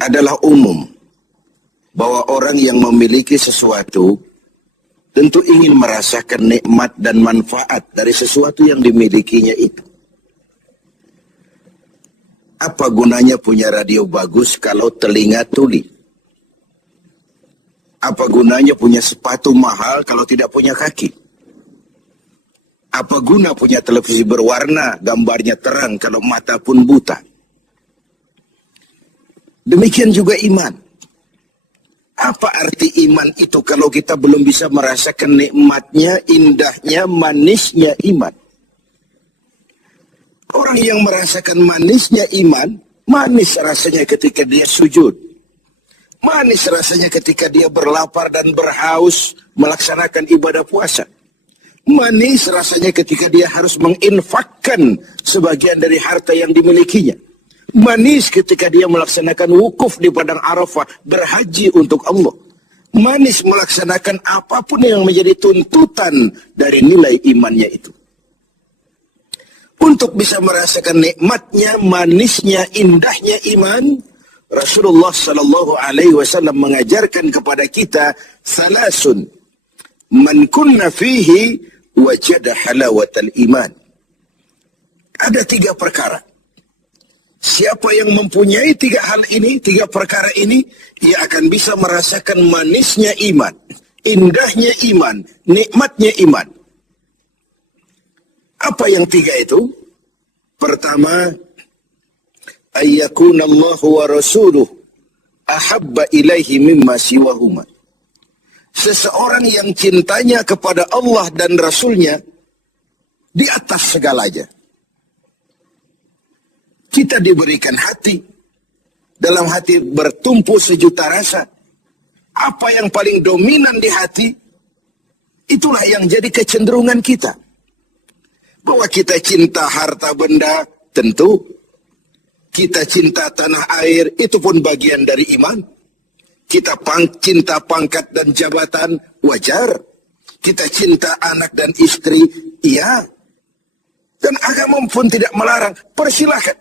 adalah umum bahwa orang yang memiliki sesuatu tentu ingin merasakan nikmat dan manfaat dari sesuatu yang dimilikinya itu. Apa gunanya punya radio bagus kalau telinga tuli? Apa gunanya punya sepatu mahal kalau tidak punya kaki? Apa guna punya televisi berwarna, gambarnya terang kalau mata pun buta? Demikian juga iman. Apa arti iman itu kalau kita belum bisa merasakan nikmatnya, indahnya, manisnya iman? Orang yang merasakan manisnya iman, manis rasanya ketika dia sujud. Manis rasanya ketika dia berlapar dan berhaus melaksanakan ibadah puasa. Manis rasanya ketika dia harus menginfakkan sebagian dari harta yang dimilikinya. Manis ketika dia melaksanakan wukuf di padang Arafah, berhaji untuk Allah. Manis melaksanakan apapun yang menjadi tuntutan dari nilai imannya itu. Untuk bisa merasakan nikmatnya, manisnya, indahnya iman, Rasulullah sallallahu alaihi wasallam mengajarkan kepada kita salasun man kunna fihi wajada halawatal iman. Ada 3 perkara. Siapa yang mempunyai 3 hal ini, 3 perkara ini, ia akan bisa merasakan manisnya iman, indahnya iman, nikmatnya iman. Apa yang 3 itu? Pertama, ayyakuna Allah wa rasuluh ahabba ilaihi mimma siwahuma. Seseorang yang cintanya kepada Allah dan Rasulnya di atas segalanya. Kita diberikan hati. Dalam hati bertumpu sejuta rasa. Apa yang paling dominan di hati, itulah yang jadi kecenderungan kita. Bahwa kita cinta harta benda, tentu. Kita cinta tanah air, itu pun bagian dari iman. Kita cinta pangkat dan jabatan, wajar. Kita cinta anak dan istri, iya. Dan agama pun tidak melarang, persilahkan.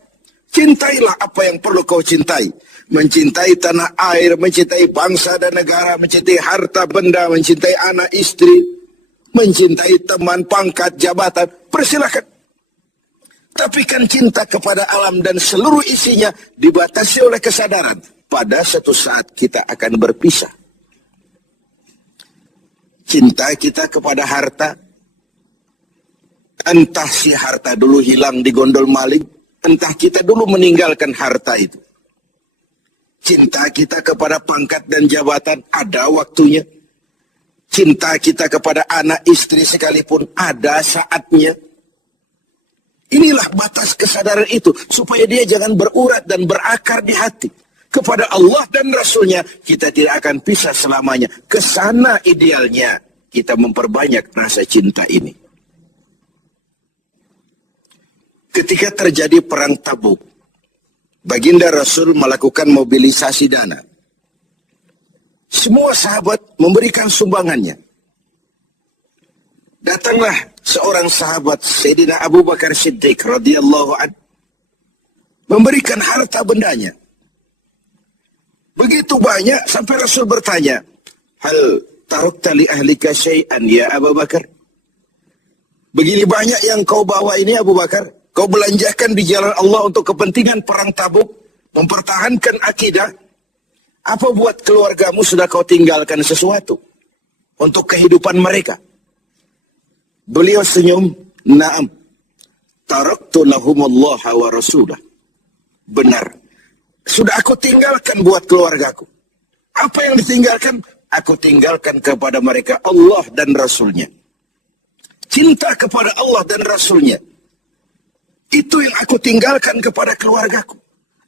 Cintailah apa yang perlu kau cintai. Mencintai tanah air, mencintai bangsa dan negara, mencintai harta benda, mencintai anak istri, mencintai teman, pangkat, jabatan, persilahkan. Tapi kan cinta kepada alam dan seluruh isinya dibatasi oleh kesadaran. Pada suatu saat kita akan berpisah. Cinta kita kepada harta, entah si harta dulu hilang di gondol maling, entah kita dulu meninggalkan harta itu. Cinta kita kepada pangkat dan jabatan ada waktunya. Cinta kita kepada anak istri sekalipun ada saatnya. Inilah batas kesadaran itu, supaya dia jangan berurat dan berakar di hati. Kepada Allah dan Rasulnya kita tidak akan pisah selamanya. Kesana idealnya kita memperbanyak rasa cinta ini. Ketika terjadi perang Tabuk, baginda Rasul melakukan mobilisasi dana. Semua sahabat memberikan sumbangannya. Datanglah seorang sahabat, Sayyidina Abu Bakar Siddiq radhiyallahu anhu, memberikan harta bendanya. Begitu banyak sampai Rasul bertanya, hal tarakta li ahlika syai'an ya Abu Bakar? Begini banyak yang kau bawa ini Abu Bakar? Kau belanjakan di jalan Allah untuk kepentingan perang Tabuk, mempertahankan akidah. Apa buat keluargamu sudah kau tinggalkan sesuatu untuk kehidupan mereka? Beliau senyum, na'am. Taraktu lahumullah wa rasulah. Benar. Sudah aku tinggalkan buat keluargaku. Apa yang ditinggalkan? Aku tinggalkan kepada mereka Allah dan Rasulnya. Cinta kepada Allah dan Rasulnya. Itu yang aku tinggalkan kepada keluargaku.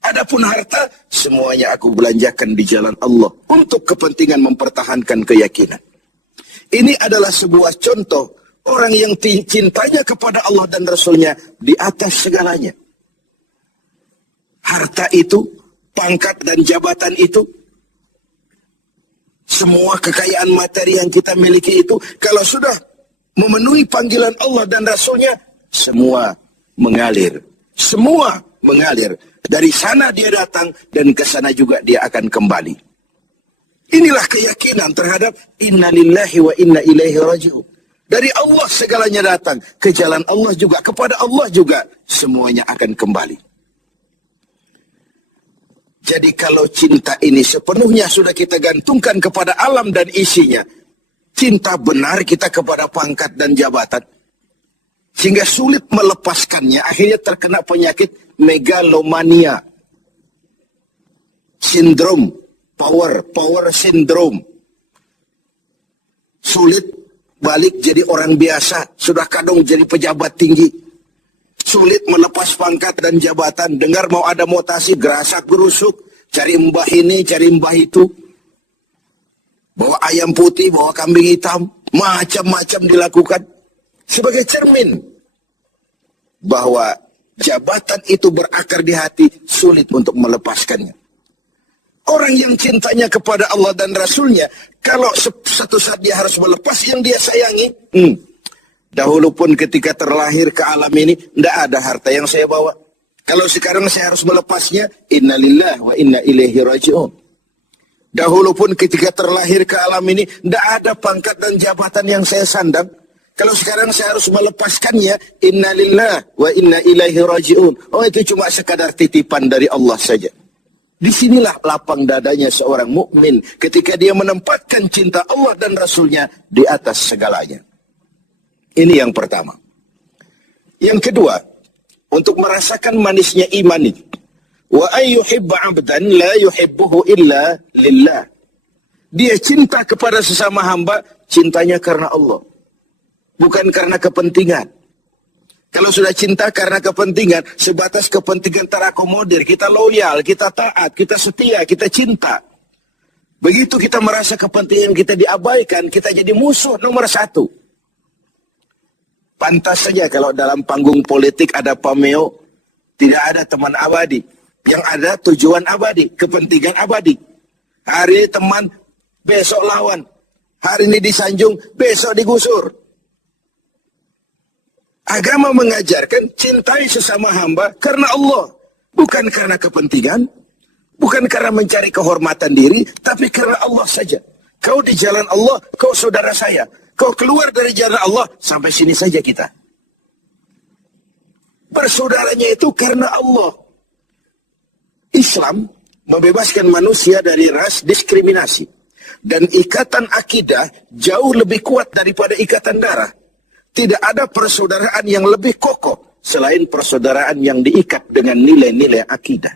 Adapun harta, semuanya aku belanjakan di jalan Allah untuk kepentingan mempertahankan keyakinan. Ini adalah sebuah contoh orang yang cintanya kepada Allah dan Rasulnya di atas segalanya. Harta itu, pangkat dan jabatan itu, semua kekayaan materi yang kita miliki itu, kalau sudah memenuhi panggilan Allah dan Rasulnya, semua mengalir. Semua mengalir. Dari sana dia datang dan ke sana juga dia akan kembali. Inilah keyakinan terhadap inna lillahi wa inna ilaihi raji'un. Dari Allah segalanya datang, ke jalan Allah juga, kepada Allah juga semuanya akan kembali. Jadi kalau cinta ini sepenuhnya sudah kita gantungkan kepada alam dan isinya, cinta benar kita kepada pangkat dan jabatan, sehingga sulit melepaskannya, akhirnya terkena penyakit megalomania, sindrom, power syndrome. Sulit balik jadi orang biasa, sudah kadang jadi pejabat tinggi. Sulit melepas pangkat dan jabatan, dengar mau ada mutasi, gerasak gerusuk, cari mbah ini, cari mbah itu. Bawa ayam putih, bawa kambing hitam, macam-macam dilakukan. Sebagai cermin bahwa jabatan itu berakar di hati, sulit untuk melepaskannya. Orang yang cintanya kepada Allah dan Rasulnya, kalau satu saat dia harus melepas yang dia sayangi, dahulu pun ketika terlahir ke alam ini, tidak ada harta yang saya bawa. Kalau sekarang saya harus melepasnya, innalillah wa inna ilaihi raji'un. Dahulu pun ketika terlahir ke alam ini, tidak ada pangkat dan jabatan yang saya sandang. Kalau sekarang saya harus melepaskannya, innalillah wa inna ilaihi raji'un. Oh, itu cuma sekadar titipan dari Allah saja. Disinilah lapang dadanya seorang mukmin ketika dia menempatkan cinta Allah dan Rasulnya di atas segalanya. Ini yang pertama. Yang kedua, untuk merasakan manisnya iman ini. Wa ayyuhibba abdan la yuhibbuhu illa lillah. Dia cinta kepada sesama hamba, cintanya karena Allah. Bukan karena kepentingan. Kalau sudah cinta karena kepentingan, sebatas kepentingan terakomodir, kita loyal, kita taat, kita setia, kita cinta. Begitu kita merasa kepentingan kita diabaikan, kita jadi musuh nomor satu. Pantas saja kalau dalam panggung politik ada pameo, tidak ada teman abadi. Yang ada tujuan abadi, kepentingan abadi. Hari ini teman, besok lawan. Hari ini disanjung, besok digusur. Agama mengajarkan cintai sesama hamba karena Allah. Bukan karena kepentingan, bukan karena mencari kehormatan diri, tapi karena Allah saja. Kau di jalan Allah, kau saudara saya. Kau keluar dari jalan Allah, sampai sini saja kita. Bersaudaranya itu karena Allah. Islam membebaskan manusia dari ras diskriminasi. Dan ikatan akidah jauh lebih kuat daripada ikatan darah. Tidak ada persaudaraan yang lebih kokoh selain persaudaraan yang diikat dengan nilai-nilai akidah.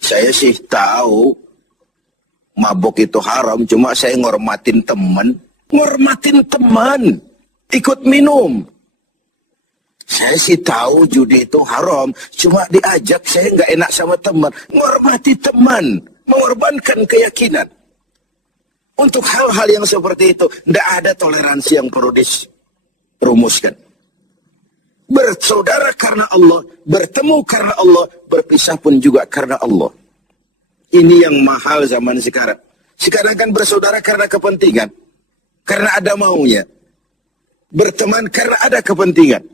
Saya sih tahu mabuk itu haram, cuma saya ngormatin teman. Ngormatin teman, ikut minum. Saya sih tahu judi itu haram, cuma diajak saya nggak enak sama teman. Ngormati teman, mengorbankan keyakinan. Untuk hal-hal yang seperti itu, tidak ada toleransi yang perlu dirumuskan. Bersaudara karena Allah, bertemu karena Allah, berpisah pun juga karena Allah. Ini yang mahal zaman sekarang. Sekarang kan bersaudara karena kepentingan, karena ada maunya. Berteman karena ada kepentingan.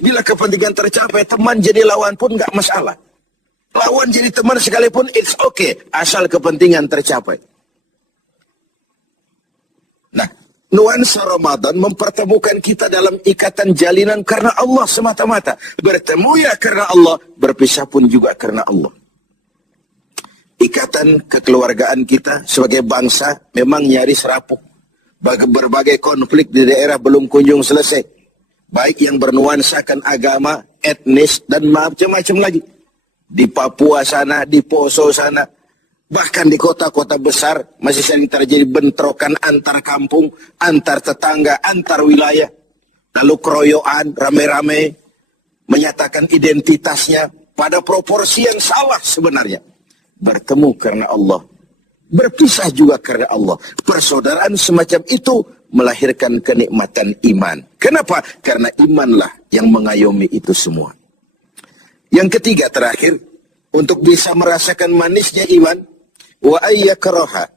Bila kepentingan tercapai, teman jadi lawan pun nggak masalah. Lawan jadi teman sekalipun, it's okay, asal kepentingan tercapai. Nah, nuansa Ramadan mempertemukan kita dalam ikatan jalinan karena Allah semata-mata. Bertemu ya karena Allah, berpisah pun juga karena Allah. Ikatan kekeluargaan kita sebagai bangsa memang nyaris rapuh. Berbagai konflik di daerah belum kunjung selesai. Baik yang bernuansakan agama, etnis, dan macam-macam lagi. Di Papua sana, di Poso sana. Bahkan di kota-kota besar masih sering terjadi bentrokan antar kampung, antar tetangga, antar wilayah. Lalu keroyokan, rame-rame, menyatakan identitasnya pada proporsi yang salah sebenarnya. Bertemu karena Allah, berpisah juga karena Allah. Persaudaraan semacam itu melahirkan kenikmatan iman. Kenapa? Karena imanlah yang mengayomi itu semua. Yang ketiga terakhir, untuk bisa merasakan manisnya iman, wa ayyakraha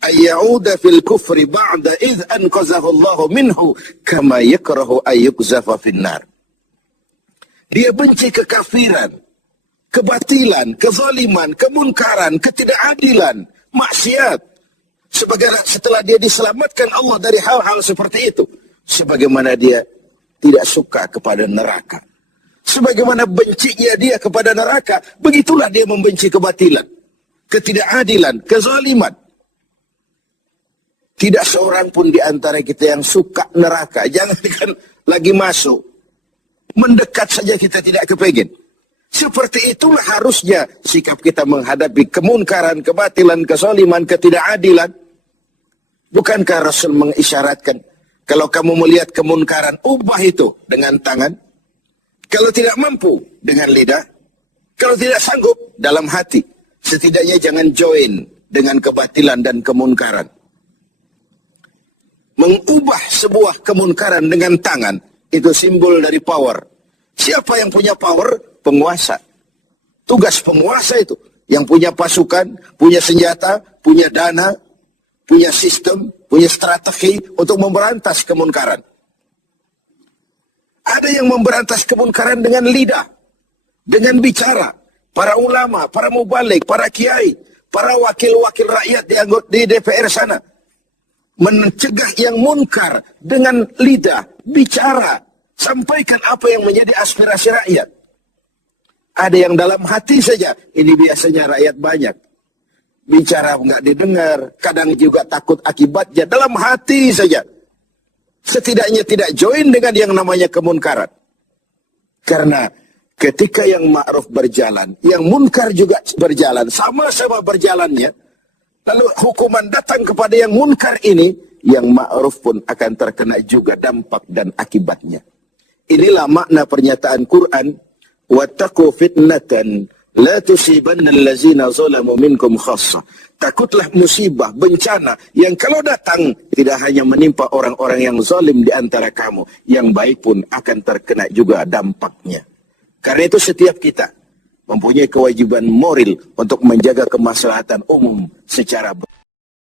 ayyauda fil kufri ba'da idh anqazahu Allah minhu kama yakrahu ayyukzafa fin nar. Dia benci kekafiran, kebatilan, kezaliman, kemunkaran, ketidakadilan, maksiat. Setelah dia diselamatkan Allah dari hal-hal seperti itu. Sebagaimana dia tidak suka kepada neraka. Sebagaimana bencinya dia kepada neraka, begitulah dia membenci kebatilan, ketidakadilan, kezaliman. Tidak seorang pun di antara kita yang suka neraka. Jangankan lagi masuk, mendekat saja kita tidak kepengin. Seperti itulah harusnya sikap kita menghadapi kemunkaran, kebatilan, kezaliman, ketidakadilan. Bukankah Rasul mengisyaratkan, kalau kamu melihat kemunkaran, ubah itu dengan tangan. Kalau tidak mampu, dengan lidah. Kalau tidak sanggup, dalam hati. Setidaknya jangan join dengan kebatilan dan kemunkaran. Mengubah sebuah kemunkaran dengan tangan, itu simbol dari power. Siapa yang punya power? Penguasa. Tugas penguasa itu. Yang punya pasukan, punya senjata, punya dana, punya sistem, punya strategi untuk memberantas kemunkaran. Ada yang memberantas kemunkaran dengan lidah, dengan bicara. Para ulama, para mubalik, para kiai, para wakil-wakil rakyat di DPR sana. Mencegah yang munkar dengan lidah, bicara. Sampaikan apa yang menjadi aspirasi rakyat. Ada yang dalam hati saja, ini biasanya rakyat banyak. Bicara enggak didengar, kadang juga takut akibatnya, dalam hati saja. Setidaknya tidak join dengan yang namanya kemunkaran. Karena ketika yang ma'ruf berjalan, yang munkar juga berjalan, sama-sama berjalannya, lalu hukuman datang kepada yang munkar ini, yang ma'ruf pun akan terkena juga dampak dan akibatnya. Inilah makna pernyataan Quran, wattaqu fitnatan la tusibanna allazina zalamu minkum khassah. Takutlah musibah, bencana yang kalau datang tidak hanya menimpa orang-orang yang zalim di antara kamu, yang baik pun akan terkena juga dampaknya. Karena itu setiap kita mempunyai kewajiban moral untuk menjaga kemaslahatan umum secara